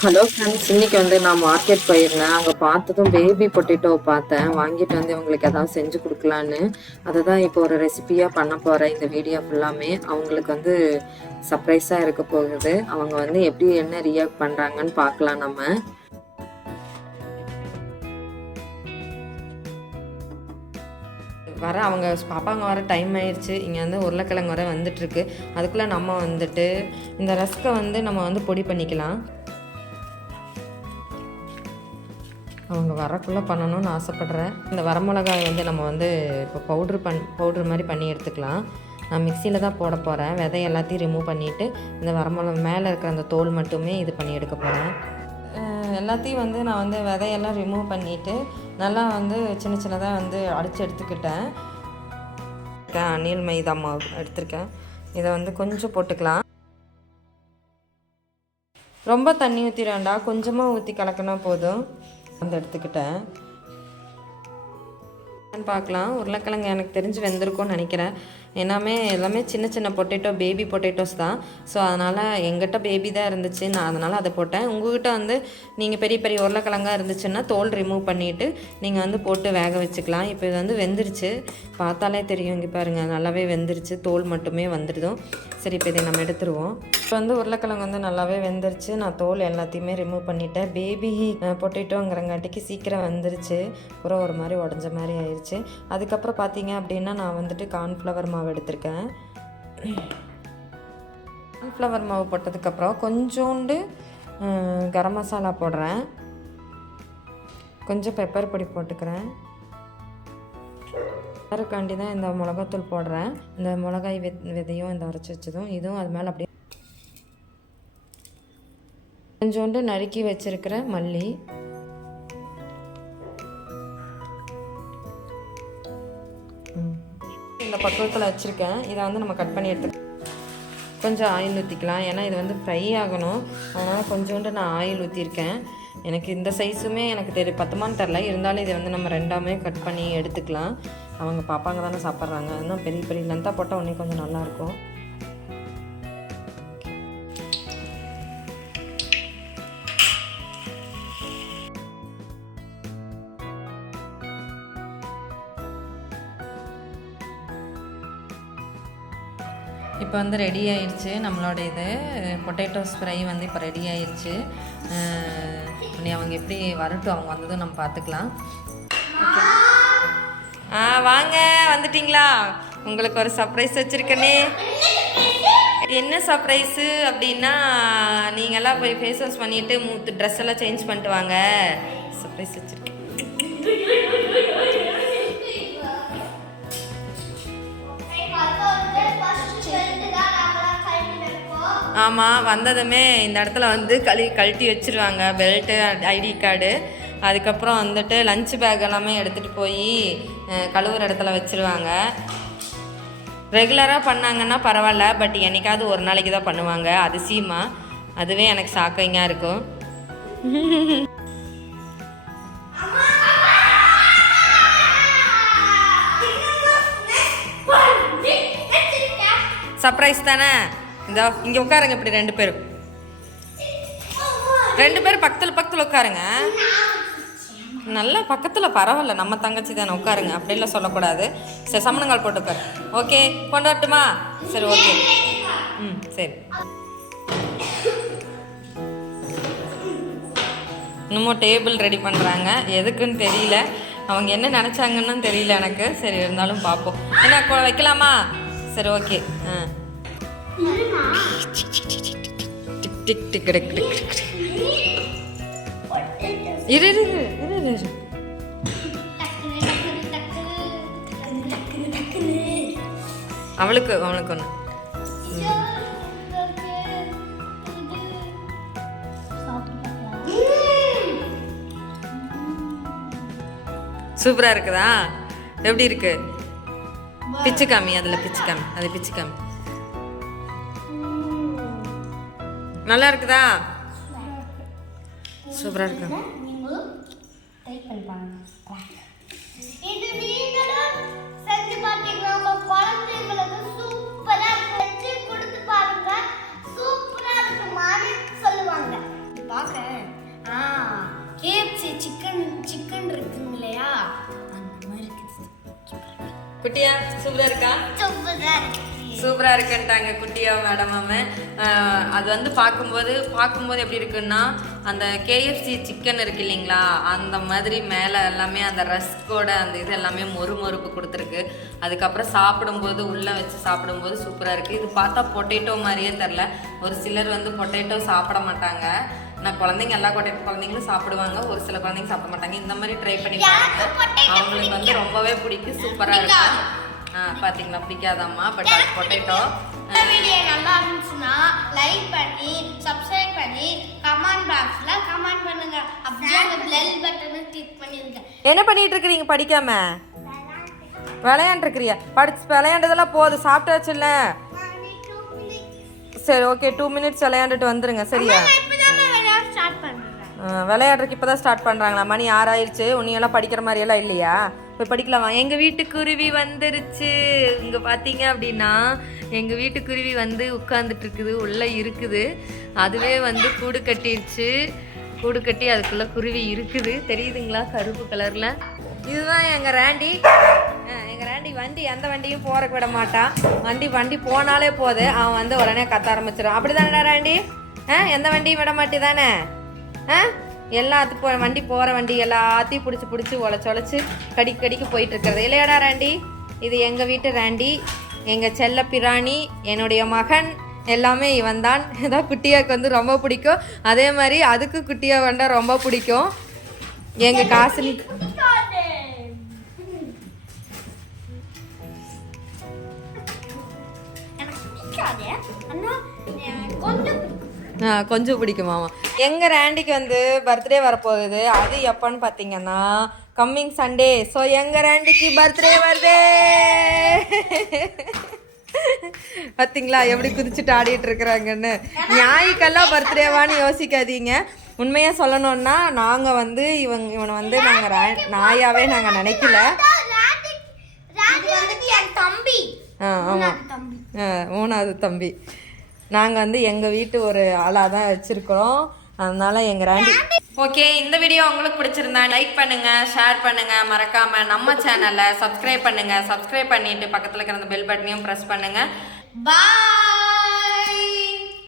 Hello friends, இன்னைக்கு வந்து நான் மார்க்கெட் போயிருந்தேன். அங்கே பார்த்ததும் பேபி பொட்டேட்டோ பார்த்தேன். வாங்கிட்டு வந்து இவங்களுக்கு ஏதாவது செஞ்சு கொடுக்கலான்னு அதை தான் இப்போ ஒரு ரெசிபியாக பண்ண போகிறேன். இந்த வீடியோ ஃபுல்லாமே அவங்களுக்கு வந்து சர்ப்ரைஸாக இருக்க போகுது. அவங்க வந்து எப்படி என்ன ரியாக்ட் பண்ணுறாங்கன்னு பார்க்கலாம். நம்ம அவங்க பாப்பாங்க வர டைம் ஆயிடுச்சு. இங்கே வந்து உருளைக்கிழங்கு வர வந்துட்டுருக்கு. அதுக்குள்ளே நம்ம வந்துட்டு இந்த ரஸ்கை வந்து நம்ம வந்து பொடி பண்ணிக்கலாம். அவங்க வரக்குள்ளே பண்ணணும்னு ஆசைப்பட்றேன். இந்த வரமிளகாய் வந்து நம்ம வந்து இப்போ பவுட்ரு மாதிரி பண்ணி எடுத்துக்கலாம். நான் மிக்சியில் தான் போட போகிறேன். விதை எல்லாத்தையும் ரிமூவ் பண்ணிவிட்டு இந்த வரமிளகா மேலே இருக்கிற அந்த தோல் மட்டுமே இது பண்ணி எடுக்க போகிறேன். எல்லாத்தையும் வந்து நான் வந்து விதையெல்லாம் ரிமூவ் பண்ணிவிட்டு நல்லா வந்து சின்ன சின்னதாக வந்து அடித்து எடுத்துக்கிட்டேன். அணில் மைதா மாவு எடுத்திருக்கேன். இதை வந்து கொஞ்சம் போட்டுக்கலாம். ரொம்ப தண்ணி ஊற்றி வேண்டாம், கொஞ்சமாக ஊற்றி கலக்கினா போதும். வந்து எடுத்துக்கிட்டேன். பார்க்கலாம். உருளைக்கிழங்கு எனக்கு தெரிஞ்சு வெந்திருக்கும்னு நினைக்கிறேன். எல்லாமே சின்ன சின்ன பொட்டேட்டோ, பேபி பொட்டேட்டோஸ் தான். ஸோ அதனால் எங்கிட்ட பேபி தான் இருந்துச்சு, நான் அதனால் அதை போட்டேன். உங்கள்கிட்ட வந்து நீங்கள் பெரிய பெரிய உருளைக்கிழங்காக இருந்துச்சுன்னா தோல் ரிமூவ் பண்ணிவிட்டு நீங்கள் வந்து போட்டு வேக வச்சுக்கலாம். இப்போ இது வந்து வெந்துருச்சு, பார்த்தாலே தெரியும். இங்கே பாருங்கள், நல்லாவே வெந்துருச்சு, தோல் மட்டுமே வந்துடுதும். சரி, இப்போ இதை நம்ம எடுத்துருவோம். இப்போ வந்து உருளைக்கிழங்கு வந்து நல்லாவே வெந்துருச்சு. நான் தோல் எல்லாத்தையுமே ரிமூவ் பண்ணிட்டேன். பேபி பொட்டேட்டோங்கிறங்காட்டிக்கு சீக்கிரம் வந்துருச்சு. அப்புறம் ஒரு மாதிரி உடஞ்ச மாதிரி ஆயிடுச்சு. அதுக்கப்புறம் பார்த்தீங்க அப்படின்னா நான் வந்துட்டு கார்ன்ஃப்ளவர் மாவு எடுத்திருக்கேன். கார்ன்ஃப்ளவர் மாவு போட்டதுக்கப்புறம் கொஞ்சோண்டு கரம் மசாலா போடுறேன். கொஞ்சம் பெப்பர் பொடி போட்டுக்கிறேன். அதுக்காண்டி தான் இந்த மிளகாத்தூள் போடுறேன். இந்த மிளகாய் விதையும் இந்த அரைச்சி வச்சதும் இதுவும் அது மேலே அப்படியே கொஞ்சோண்டு நறுக்கி வச்சிருக்கிற மல்லி, இந்த பக்குவத்தில் வச்சுருக்கேன். இதை வந்து நம்ம கட் பண்ணி எடுத்துக்கலாம். கொஞ்சம் ஆயில் ஊற்றிக்கலாம், ஏன்னா இது வந்து ஃப்ரை ஆகணும். அதனால் கொஞ்சோண்டு நான் ஆயில் ஊற்றிருக்கேன். எனக்கு இந்த சைஸுமே எனக்கு பத்துமான்னு தெரில, இருந்தாலும் இதை வந்து நம்ம ரெண்டாமே கட் பண்ணி எடுத்துக்கலாம். அவங்க பாப்பாங்க தானே சாப்பிட்றாங்க, இன்னும் பெரிய பெரிய லென்த்தாக போட்டால் உடனே கொஞ்சம் நல்லாயிருக்கும். இப்போ வந்து ரெடி ஆயிடுச்சு நம்மளோட இது பொட்டேட்டோஸ் ஃப்ரை வந்து இப்போ ரெடி ஆயிடுச்சு. அவங்க எப்படி வரட்டும், அவங்க வந்ததும் நம்ம பார்த்துக்கலாம். வாங்க, வந்துட்டிங்களா? உங்களுக்கு ஒரு சர்ப்ரைஸ் வச்சுருக்கேனே. என்ன சர்ப்ரைஸு அப்படின்னா, நீங்கள்லாம் போய் ஃபேஸ் வாஷ் பண்ணிவிட்டு ட்ரெஸ் எல்லாம் சேஞ்ச் பண்ணிட்டு வாங்க. சர்ப்ரைஸ் வச்சுருக்கேன். ஆமாம், வந்ததுமே இந்த இடத்துல வந்து கழட்டி வச்சுருவாங்க பெல்ட்டு, ஐடி கார்டு. அதுக்கப்புறம் வந்துட்டு லஞ்ச் பேக் எல்லாமே எடுத்துகிட்டு போய் கழுவுற இடத்துல வச்சுருவாங்க. ரெகுலராக பண்ணாங்கன்னா பரவாயில்ல, பட் என்னைக்காவது ஒரு நாளைக்கு தான் பண்ணுவாங்க அதிசயமாக. அதுவே எனக்கு ஷாக்கிங்காக இருக்கும். சர்ப்ரைஸ் தானே? இந்த இங்கே உட்காருங்க, இப்படி ரெண்டு பேரும் பக்கத்தில் உட்காருங்க. நல்லா பக்கத்தில், பரவாயில்ல, நம்ம தங்கச்சி தானே, உட்காருங்க. அப்படிலாம் சொல்லக்கூடாது. சரி, சமணங்கால் போட்டு உட்காரு. ஓகே, கொண்டு வரட்டுமா? சரி, ஓகே. சரி. இன்னமும் டேபிள் ரெடி பண்ணுறாங்க. எதுக்குன்னு தெரியல, அவங்க என்ன நினச்சாங்கன்னு தெரியல எனக்கு. சரி, இருந்தாலும் பார்ப்போம். என்ன வைக்கலாமா? சரி, ஓகே. இரு அவளுக்கு ஒன்று. சூப்பரா இருக்குதா? எப்படி இருக்கு? பிச்சு காமி, அதில் பிச்சு காமி, அது பிச்சு காமி. நல்லா இருக்குதா? சூப்பராக இருக்கு. பார்க்க குட்டியா சூப்பரா இருக்கா? சூப்பரா இருக்குன்ட்டாங்க குட்டியா மேடம். அது வந்து பார்க்கும்போது எப்படி இருக்குன்னா அந்த KFC சிக்கன் இருக்கு இல்லைங்களா, அந்த மாதிரி மேலே எல்லாமே அந்த ரஸ்கோட அந்த இது எல்லாமே மொறுப்பு கொடுத்துருக்கு. அதுக்கப்புறம் சாப்பிடும்போது உள்ளே வச்சு சாப்பிடும்போது சூப்பராக இருக்குது. இது பார்த்தா பொட்டேட்டோ மாதிரியே தெரில. ஒரு சிலர் வந்து பொட்டேட்டோ சாப்பிட மாட்டாங்க. நான் குழந்தைங்க எல்லா குழந்தைங்களும் சாப்பிடுவாங்க, ஒரு சில குழந்தைங்க சாப்பிட மாட்டாங்க. இந்த மாதிரி ட்ரை பண்ணி பாருங்க, அவங்களுக்கு வந்து ரொம்பவே பிடிக்கும். சூப்பராக இருக்கும். பாத்தீங்களா, பிடிக்காதம்மா. பட் அது பொட்டேட்டோ. வீடியோ நல்லா இருந்துச்சுன்னா லைக் பண்ணி சப்ஸ்கிரைப் பண்ணி கமெண்ட் பாக்ஸ்ல கமெண்ட் பண்ணுங்க. அப்படியே அந்த பெல் பட்டனை கிளிக் பண்ணிருங்க. என்ன பண்ணிட்டு இருக்கீங்க? படிக்காம விளையாண்டு இருக்கிறியா? விளையாண்டதெல்லாம் போதும், சாப்பிட்டாச்சுல்ல. சரி, ஓகே, 2 minutes விளையாண்டுட்டு வந்துருங்க. சரியா? விளையாடுறதுக்கு இப்பதான் ஸ்டார்ட் பண்றாங்களா? மணி 6 ஆயிடுச்சு. உன்னையெல்லாம் படிக்கிற மாதிரி எல்லாம் இல்லையா? போய் படிக்கலாமா? எங்க வீட்டு குருவி வந்துருச்சு. இங்க பாத்தீங்க அப்படின்னா எங்க வீட்டு குருவி வந்து உட்கார்ந்துட்டு இருக்குது, உள்ள இருக்குது. அதுவே வந்து கூடு கட்டிருச்சு. கூடு கட்டி அதுக்குள்ள குருவி இருக்குது, தெரியுதுங்களா? கருப்பு கலர்ல. இதுதான் எங்க ராண்டி. எங்க ராண்டி வண்டி எந்த வண்டியும் போறக்கு விட மாட்டான். வண்டி போனாலே போது அவன் வந்து உடனே கத்த ஆரம்பிச்சிடும். அப்படிதானடா ராண்டி? எந்த வண்டியும் விட மாட்டி தானே? எல்லாத்துக்கும் வண்டி போகிற வண்டி எல்லாத்தையும் பிடிச்சி உழைச்சி கடிக்கு போயிட்டு இருக்கிறது இல்லையாடா ராண்டி? இது எங்கள் வீட்டு ராண்டி, எங்கள் செல்ல பிராணி, என்னுடைய மகன், எல்லாமே இவன் தான். இதான் குட்டியாவுக்கு வந்து ரொம்ப பிடிக்கும். அதே மாதிரி அதுக்கு குட்டியா வந்தா ரொம்ப பிடிக்கும். எங்கள் காசினி கொஞ்சம் பிடிக்குமாமா. எங்கள் ராண்டிக்கு வந்து பர்த்டே வரப்போகுது. அது எப்போன்னு பார்த்தீங்கன்னா கம்மிங் சண்டே. ஸோ எங்கள் ராண்டிக்கு பர்த்டே வருது. பார்த்தீங்களா எப்படி குதிச்சுட்டு ஆடிட்டு இருக்கிறாங்கன்னு. ஞாயிக்கெல்லாம் பர்த்டேவான்னு யோசிக்காதீங்க. உண்மையாக சொல்லணும்னா நாங்கள் வந்து இவனை வந்து நாங்கள் நாயாவே நாங்கள் நினைக்கல. ஆமாம், 3வது தம்பி. நாங்கள் வந்து எங்கள் வீட்டு ஒரு ஆளாக தான் வச்சுருக்கிறோம். அதனால எங்கள் ராண்டி. ஓகே, இந்த வீடியோ உங்களுக்கு பிடிச்சிருந்தா லைக் பண்ணுங்கள், ஷேர் பண்ணுங்கள். மறக்காமல் நம்ம சேனலை சப்ஸ்கிரைப் பண்ணுங்கள். சப்ஸ்கிரைப் பண்ணிவிட்டு பக்கத்தில் இருக்கிற பெல் பட்டனையும் ப்ரெஸ் பண்ணுங்கள். பாய்.